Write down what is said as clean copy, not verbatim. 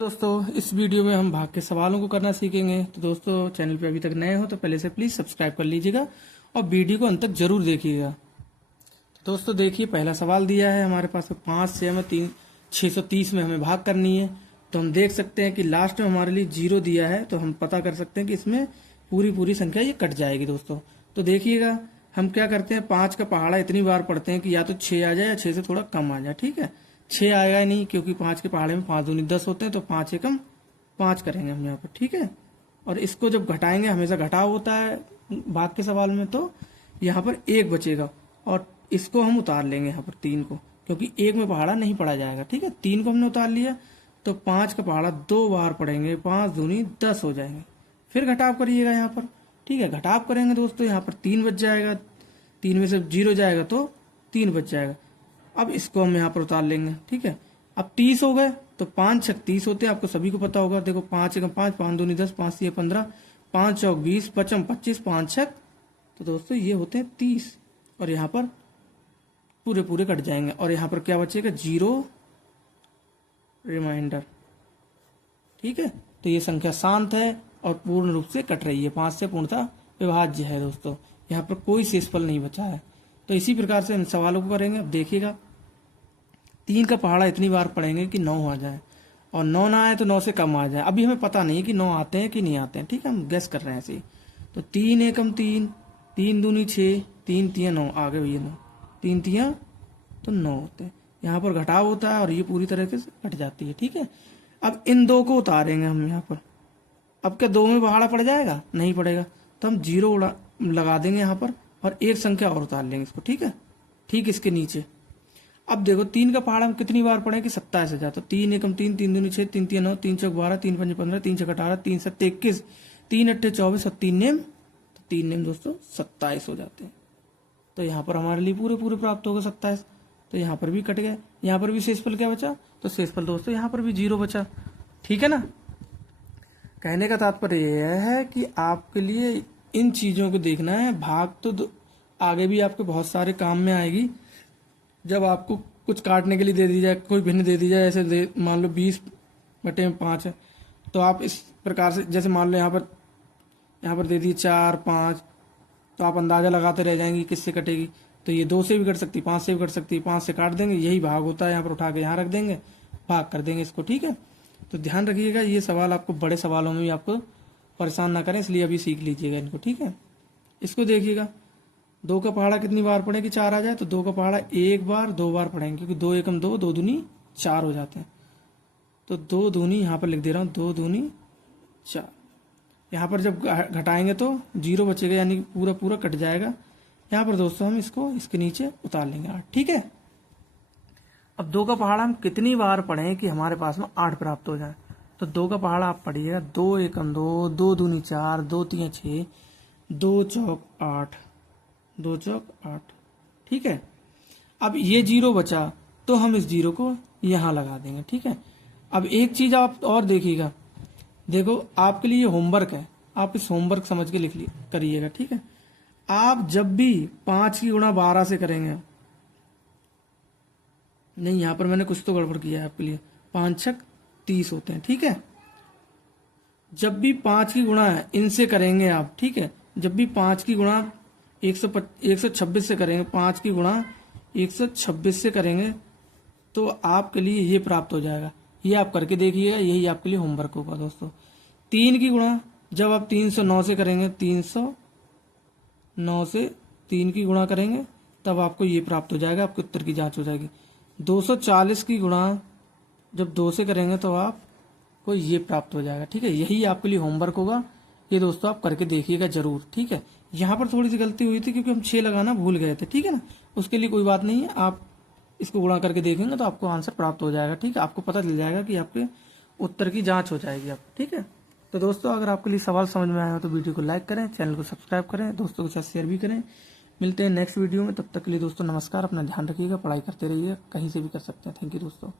दोस्तों इस वीडियो में हम भाग के सवालों को करना सीखेंगे। तो दोस्तों चैनल पे अभी तक नए हो तो पहले से प्लीज़ सब्सक्राइब कर लीजिएगा और वीडियो को अंत तक जरूर देखिएगा। तो दोस्तों देखिए, पहला सवाल दिया है हमारे पास 5 से हमें 630 में हमें भाग करनी है। तो हम देख सकते हैं कि लास्ट में हमारे लिए 0 दिया है, तो हम पता कर सकते हैं कि इसमें पूरी संख्या ये कट जाएगी। दोस्तों तो देखिएगा, हम क्या करते हैं, 5 का पहाड़ा इतनी बार पढ़ते हैं कि या तो 6 आ जाए या 6 से थोड़ा कम आ जाए। ठीक है, 6 आएगा नहीं क्योंकि 5 के पहाड़े में 5 दूनी 10 होते हैं, तो 5 एकम 5 करेंगे हम यहाँ पर। ठीक है, और इसको जब घटाएंगे, हमेशा घटाव होता है भाग के सवाल में, तो यहाँ पर 1 बचेगा और इसको हम उतार लेंगे यहाँ पर 3 को, क्योंकि 1 में पहाड़ा नहीं पढ़ा जाएगा। ठीक है, 3 को हमने उतार लिया तो 5 का पहाड़ा 2 बार पढ़ेंगे, 5 दूनी 10 हो जाएंगे। फिर घटाव करिएगा यहाँ पर। ठीक है, घटाव करेंगे दोस्तों, यहाँ पर 3 बच जाएगा, 3 में से 0 जाएगा तो 3 बच जाएगा। अब इसको हम यहाँ पर उतार लेंगे। ठीक है, अब 30 हो गए तो 5 छक 30 होते हैं, आपको सभी को पता होगा। देखो 5 एकम 5, 5 दूनी 10, 5 तिया 15, 5 चौक 20, 5 25, 5 छक, तो दोस्तों ये होते हैं 30। और यहाँ पर पूरे कट जाएंगे और यहाँ पर क्या बचेगा, 0 रिमाइंडर। ठीक है, तो ये संख्या शांत है और पूर्ण रूप से कट रही है, 5 से पूर्णतः विभाज्य है। दोस्तों यहाँ पर कोई शेषफल नहीं बचा है। तो इसी प्रकार से इन सवालों को करेंगे। अब देखिएगा, 3 का पहाड़ा इतनी बार पढ़ेंगे कि 9 आ जाए, और 9 ना आए तो 9 से कम आ जाए। अभी हमें पता नहीं कि 9 आते हैं कि नहीं आते हैं। ठीक है, हम गेस कर रहे हैं ऐसे ही। तो 3 एकम 3, 3 दूनी 6, 3 तिया 9, आ गए भैया 9, 3 तिया तो 9 होते हैं। यहाँ पर घटाव होता है और ये पूरी तरह से कट जाती है। ठीक है, अब इन 2 को उतारेंगे हम यहाँ पर। अब क्या 2 में पहाड़ा पड़ जाएगा? नहीं पड़ेगा, तो हम 0 लगा देंगे यहाँ पर और एक संख्या और उतार लेंगे इसको। ठीक है, ठीक इसके नीचे। अब देखो 3 का पहाड़ा हम कितनी बार पढ़े कि 27 हो जाता। 3 एकम 3, 3 दूनी 6, 3 तिया 9, 3 चौक 12, 3 पंजे 15, 3 छक 18, 3 सत्ते 21, 3 अट्ठे 24 और 3 नेम, तो 3 नेम दोस्तों 27 हो जाते हैं। तो यहाँ पर हमारे लिए पूरे प्राप्त हो गए 27। तो यहाँ पर भी कट गए। यहाँ पर भी शेषफल क्या बचा? तो शेषफल दोस्तों यहाँ पर भी 0 बचा। ठीक है ना। कहने का तात्पर्य यह है कि आपके लिए इन चीजों को देखना है। भाग तो आगे भी आपके बहुत सारे काम में आएगी। जब आपको कुछ काटने के लिए दे दी जाए, कोई भिन्न दे दी जाए, ऐसे मान लो 20/5 है, तो आप इस प्रकार से, जैसे मान लो यहाँ पर दे दी 4 5, तो आप अंदाजा लगाते रह जाएंगे किससे कटेगी। तो ये 2 से भी कट सकती, 5 से भी कट सकती, 5 से काट देंगे, यही भाग होता है। यहाँ पर उठा के यहाँ रख देंगे, भाग कर देंगे इसको। ठीक है, तो ध्यान रखिएगा, ये सवाल आपको बड़े सवालों में भी आपको परेशान ना करें, इसलिए अभी सीख लीजिएगा इनको। ठीक है, इसको देखिएगा, 2 का पहाड़ा कितनी बार पढ़े कि 4 आ जाए, तो 2 का पहाड़ा 1 बार 2 बार पढ़ेंगे, क्योंकि 2 एकम 2, 2 दूनी 4 हो जाते हैं। तो 2 दूनी यहाँ पर लिख दे रहा हूँ, 2 दूनी 4। यहाँ पर जब घटाएंगे तो 0 बचेगा, यानी पूरा कट जाएगा। यहाँ पर दोस्तों हम इसको इसके नीचे उतार लेंगे 8। ठीक है, अब 2 का पहाड़ा हम कितनी बार पढ़ें कि हमारे पास में 8 प्राप्त हो जाए। तो 2 का पहाड़ा आप पढ़िएगा, 2 एकम 2, 2 दूनी 4, 2 तिया 6, 2 चौक 8, 2 चौक 8। ठीक है, अब ये 0 बचा तो हम इस 0 को यहाँ लगा देंगे। ठीक है, अब एक चीज आप और देखिएगा, देखो आपके लिए होमवर्क है, आप इस होमवर्क समझ के लिख करिएगा। ठीक है, आप जब भी 5 की गुणा 12 से करेंगे, नहीं यहाँ पर मैंने कुछ तो गड़बड़ किया है आपके लिए, 5 छक 30 होते हैं। ठीक है, जब भी 5 की गुणा इनसे करेंगे आप, ठीक है, जब भी 5 की गुणा 126 से करेंगे, 5 की गुणा 126 से करेंगे, तो आपके लिए ये प्राप्त हो जाएगा। ये आप करके देखिएगा, यही आपके लिए होमवर्क होगा दोस्तों। 3 की गुणा जब आप 309 से करेंगे, 309 से 3 की गुणा करेंगे, तब आपको ये प्राप्त हो जाएगा, आपके उत्तर की जांच हो जाएगी। 240 की गुणा जब 2 से करेंगे तो आपको ये प्राप्त हो जाएगा। ठीक है, यही आपके लिए होमवर्क होगा। ये दोस्तों आप करके देखिएगा जरूर। ठीक है, यहाँ पर थोड़ी सी गलती हुई थी क्योंकि हम 6 लगाना भूल गए थे। ठीक है ना, उसके लिए कोई बात नहीं है, आप इसको गुणा करके देखेंगे तो आपको आंसर प्राप्त हो जाएगा। ठीक है, आपको पता चल जाएगा कि आपके उत्तर की जांच हो जाएगी आपको। ठीक है, तो दोस्तों अगर आपके लिए सवाल समझ में आया हो तो वीडियो को लाइक करें, चैनल को सब्सक्राइब करें, दोस्तों के साथ शेयर भी करें। मिलते हैं नेक्स्ट वीडियो में, तब तक के लिए दोस्तों नमस्कार। अपना ध्यान रखिएगा, पढ़ाई करते रहिएगा, कहीं से भी कर सकते हैं। थैंक यू दोस्तों।